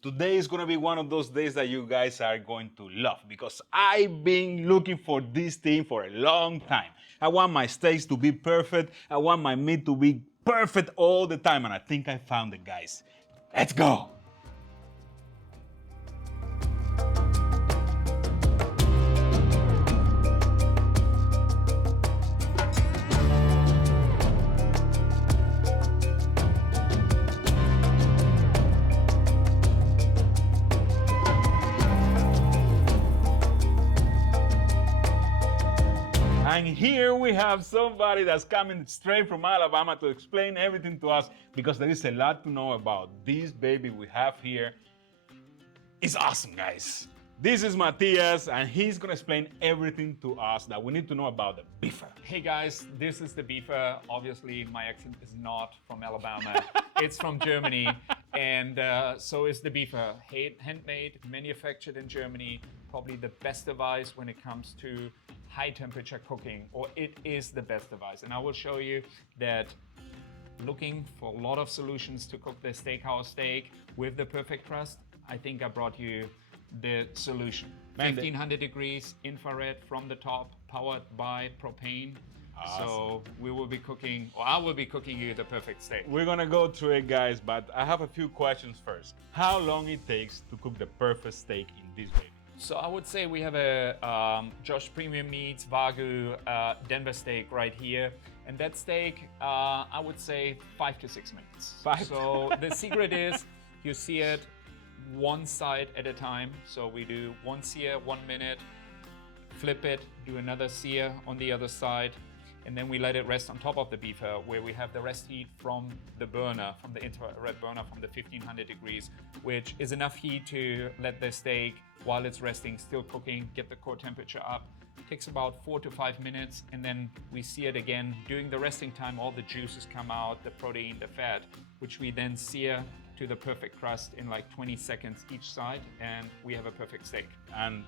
Today is gonna be one of those days that you guys are going to love because I've been looking for this thing for a long time. I want my steaks to be perfect. I want my meat to be perfect all the time, and I think I found it, guys. Let's go. And here we have somebody that's coming straight from Alabama to explain everything to us because there is a lot to know about this baby we have here. It's awesome, guys. This is Matthias, and he's gonna explain everything to us that we need to know about the beefer. Hey guys, this is the beefer. Obviously, my accent is not from Alabama. It's from Germany, and so is the beefer. Handmade, manufactured in Germany. Probably the best device when it comes to high temperature cooking, or it is the best device. And I will show you that looking for a lot of solutions to cook the steakhouse steak with the perfect crust, I think I brought you the solution. 1500 degrees infrared from the top, powered by propane. Awesome. So we will be cooking, or I will be cooking you the perfect steak. We're gonna go through it, guys, but I have a few questions first. How long it takes to cook the perfect steak in this baby? So I would say we have a Josh Premium Meats Wagyu Denver steak right here. And that steak, I would say 5 to 6 minutes. So the secret is you sear it one side at a time. So we do one sear, 1 minute, flip it, do another sear on the other side, and then we let it rest on top of the beefer where we have the rest heat from the burner, from the infrared burner from the 1500 degrees, which is enough heat to let the steak, while it's resting, still cooking, get the core temperature up. It takes about 4 to 5 minutes, and then we sear it again. During the resting time, all the juices come out, the protein, the fat, which we then sear to the perfect crust in like 20 seconds each side, and we have a perfect steak. And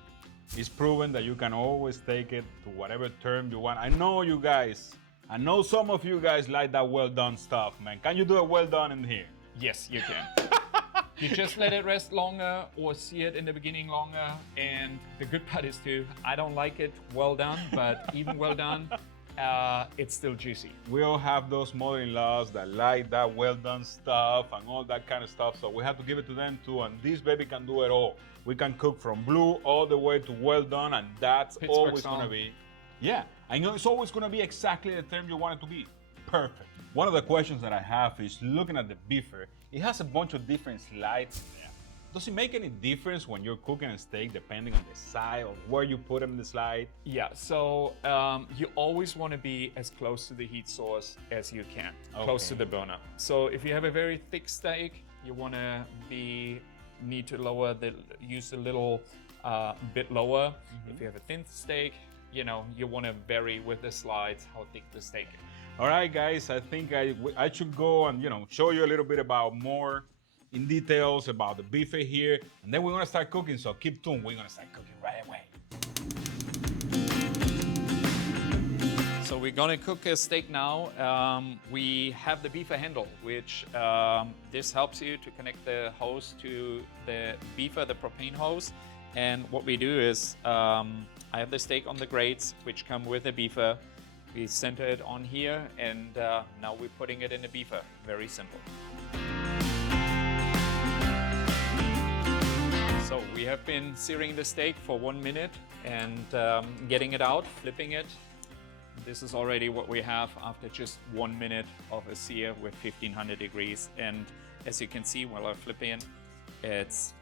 it's proven that you can always take it to whatever term you want. I know some of you guys like that well done stuff, man. Can you do a well done in here? Yes, you can. You just let it rest longer or sear it in the beginning longer. And the good part is too, I don't like it well done, but even well done, it's still juicy. We all have those mother-in-laws that like that well done stuff and all that kind of stuff, so we have to give it to them too, and this baby can do it all. We can cook from blue all the way to well done, and that's always gonna be, yeah, I know it's always gonna be exactly the term you want it to be, perfect. One of the questions that I have is looking at the beefer, it has a bunch of different slides in there. Does it make any difference when you're cooking a steak depending on the side or where you put them in the slide? Yeah, so you always want to be as close to the heat source as you can, close to the burner. So if you have a very thick steak, you want to need to use a little bit lower. If you have a thin steak, you want to vary with the slides how thick the steak is. All right, guys, I think I should go and show you a little bit about more in details about the beef here, and then we're gonna start cooking, so keep tuned. We're gonna start cooking right away. So we're gonna cook a steak now. We have the beefer handle, which this helps you to connect the hose to the beefer, the propane hose. And what we do is, I have the steak on the grates, which come with the beefer. We center it on here, and now we're putting it in the beefer. Very simple. So we have been searing the steak for 1 minute and getting it out, flipping it. This is already what we have after just 1 minute of a sear with 1500 degrees. And as you can see while I'm flipping, it's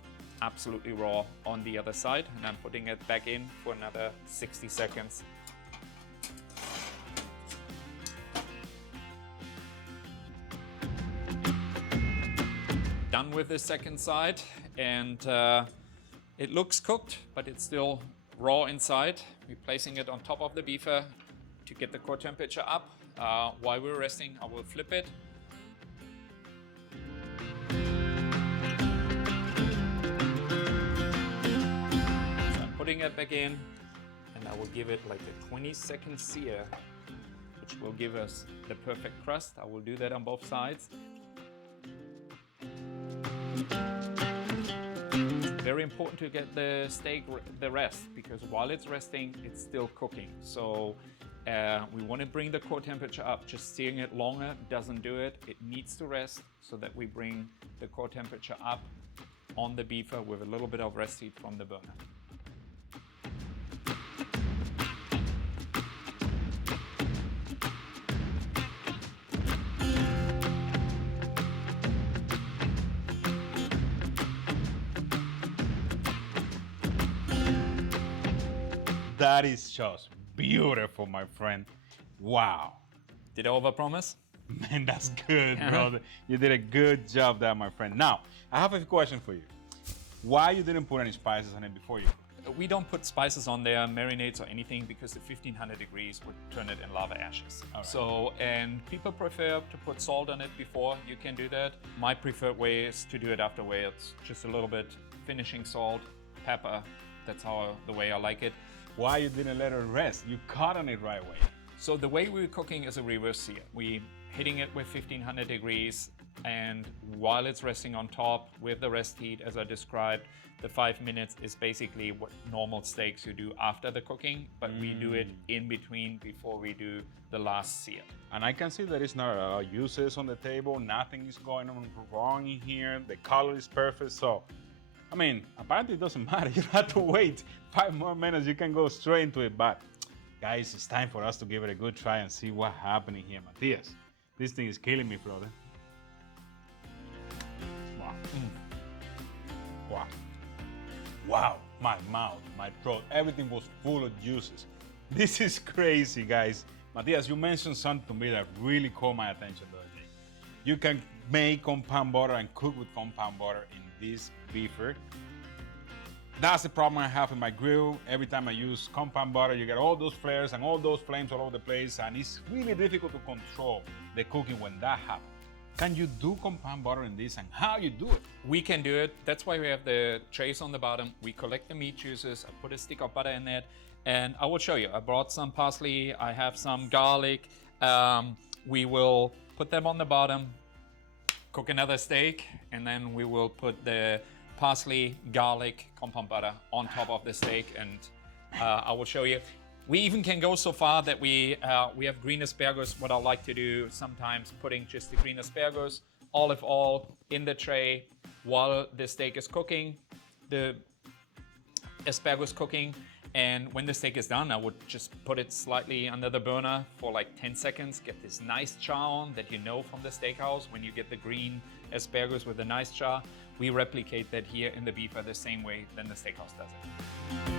absolutely raw on the other side. And I'm putting it back in for another 60 seconds. Done with the second side, and it looks cooked, but it's still raw inside. We're placing it on top of the beefer to get the core temperature up. While we're resting, I will flip it. So I'm putting it back in, and I will give it like a 20-second sear, which will give us the perfect crust. I will do that on both sides. So very important to get the steak the rest, because while it's resting, it's still cooking. So we want to bring the core temperature up. Just searing it longer doesn't do it. It needs to rest, so that we bring the core temperature up on the beefer with a little bit of rest heat from the burner. That is just beautiful, my friend. Wow. Did I overpromise? Man, that's good, brother. You did a good job there, my friend. Now, I have a question for you. Why you didn't put any spices on it before you cooked? We don't put spices on there, marinades or anything, because the 1500 degrees would turn it in lava ashes. All right. So, and people prefer to put salt on it before. You can do that. My preferred way is to do it afterwards. Just a little bit finishing salt, pepper. That's the way I like it. Why you didn't let it rest? You cut on it right away. So the way we're cooking is a reverse sear. We hitting it with 1500 degrees, and while it's resting on top with the rest heat, as I described, the 5 minutes is basically what normal steaks you do after the cooking, but we do it in between before we do the last sear. And I can see there is no uses on the table. Nothing is going on wrong in here. The color is perfect. So, I mean, apparently it doesn't matter. You have to wait 5 more minutes. You can go straight into it. But guys, it's time for us to give it a good try and see what's happening here. Matthias, this thing is killing me, brother. Wow. Wow. Wow. My mouth, my throat, everything was full of juices. This is crazy, guys. Matthias, you mentioned something to me that really caught my attention the other day. You can make compound butter and cook with compound butter in this beefer. That's the problem I have in my grill. Every time I use compound butter, you get all those flares and all those flames all over the place, and it's really difficult to control the cooking when that happens. Can you do compound butter in this, and how you do it? We can do it. That's why we have the trays on the bottom. We collect the meat juices. I put a stick of butter in it, and I will show you. I brought some parsley. I have some garlic. We will put them on the bottom, cook another steak, and then we will put the parsley, garlic, compound butter on top of the steak, and I will show you. We even can go so far that we have green asparagus. What I like to do sometimes, putting just the green asparagus, olive oil in the tray while the steak is cooking, the asparagus cooking, and when the steak is done, I would just put it slightly under the burner for like 10 seconds, get this nice char on that you know from the steakhouse when you get the green asparagus with a nice char. We replicate that here in the beefer the same way than the steakhouse does it.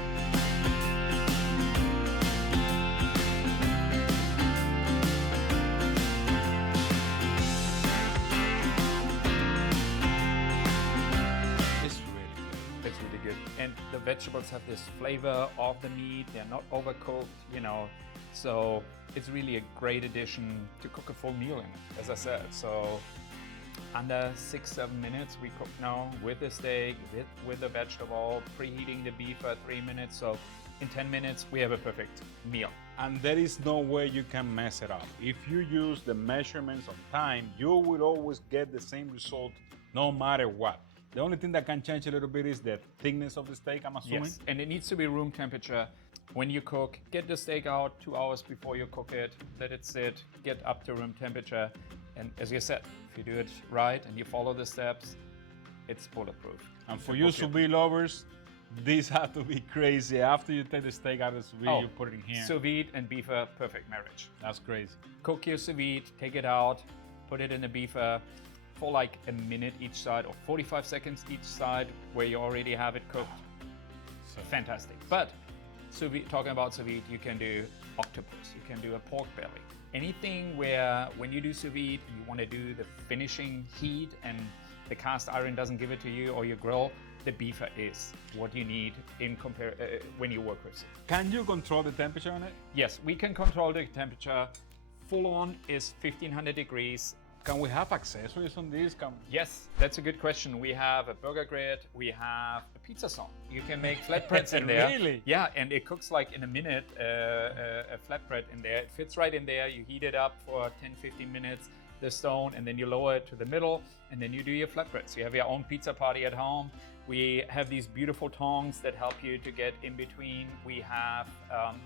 And the vegetables have this flavor of the meat. They're not overcooked, you know. So it's really a great addition to cook a full meal in it, as I said. So under 6-7 minutes we cook now with the steak, with the vegetable, preheating the beef for 3 minutes. So in 10 minutes we have a perfect meal. And there is no way you can mess it up. If you use the measurements on time, you will always get the same result no matter what. The only thing that can change a little bit is the thickness of the steak, I'm assuming. Yes, and it needs to be room temperature. When you cook, get the steak out 2 hours before you cook it, let it sit, get up to room temperature. And as you said, if you do it right and you follow the steps, it's bulletproof. And for you sous vide lovers, this has to be crazy. After you take the steak out of the sous vide, you put it in here. Sous vide and beefer, perfect marriage. That's crazy. Cook your sous vide, take it out, put it in the beefer for like a minute each side or 45 seconds each side where you already have it cooked. So fantastic. But sous vide, talking about sous vide, you can do octopus, you can do a pork belly. Anything where when you do sous vide, you want to do the finishing heat and the cast iron doesn't give it to you or your grill, the beefer is what you need in when you work with it. Can you control the temperature on it? Yes, we can control the temperature. Full on is 1500 degrees. Can we have accessories on this? Yes, that's a good question. We have a burger grid, we have a pizza zone. You can make flatbreads in there. Really? Yeah, and it cooks like in a minute, a flatbread in there. It fits right in there. You heat it up for 10-15 minutes, the stone, and then you lower it to the middle, and then you do your flatbreads. You have your own pizza party at home. We have these beautiful tongs that help you to get in between. We have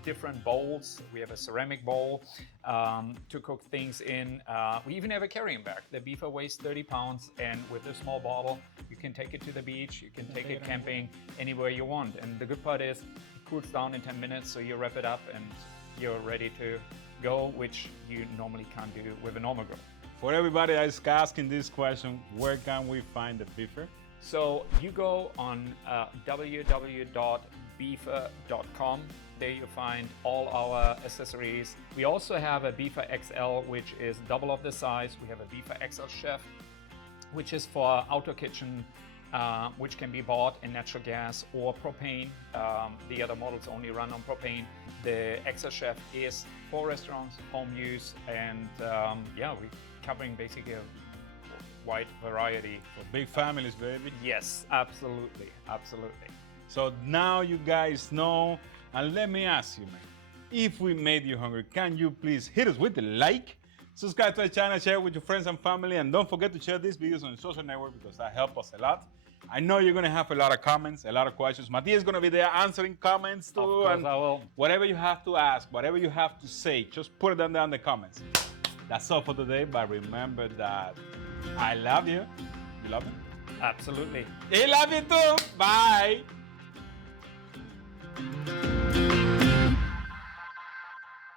different bowls. We have a ceramic bowl to cook things in. We even have a carrying bag. The beefer weighs 30 pounds, and with a small bottle, you can take it to the beach, you can take it camping, anywhere you want. And the good part is, it cools down in 10 minutes, so you wrap it up and you're ready to go, which you normally can't do with a normal grill. For everybody that's asking this question, where can we find the beefer? So you go on www.beefer.com. There you find all our accessories. We also have a Beefer XL, which is double of the size. We have a Beefer XL Chef, which is for outdoor kitchen, which can be bought in natural gas or propane. The other models only run on propane. The XL Chef is for restaurants, home use, and yeah, we're covering basically a wide variety. For big families, baby. Yes, absolutely, absolutely. So now you guys know, and let me ask you, man, if we made you hungry, can you please hit us with the like, subscribe to the channel, share it with your friends and family, and don't forget to share these videos on your social network because that helps us a lot. I know you're gonna have a lot of comments, a lot of questions. Matthias is gonna be there answering comments too. Of course, and I will. whatever you have to ask, whatever you have to say, just put it down there in the comments. That's all for today, but remember that I love you. You love me? Absolutely. I love you too. Bye.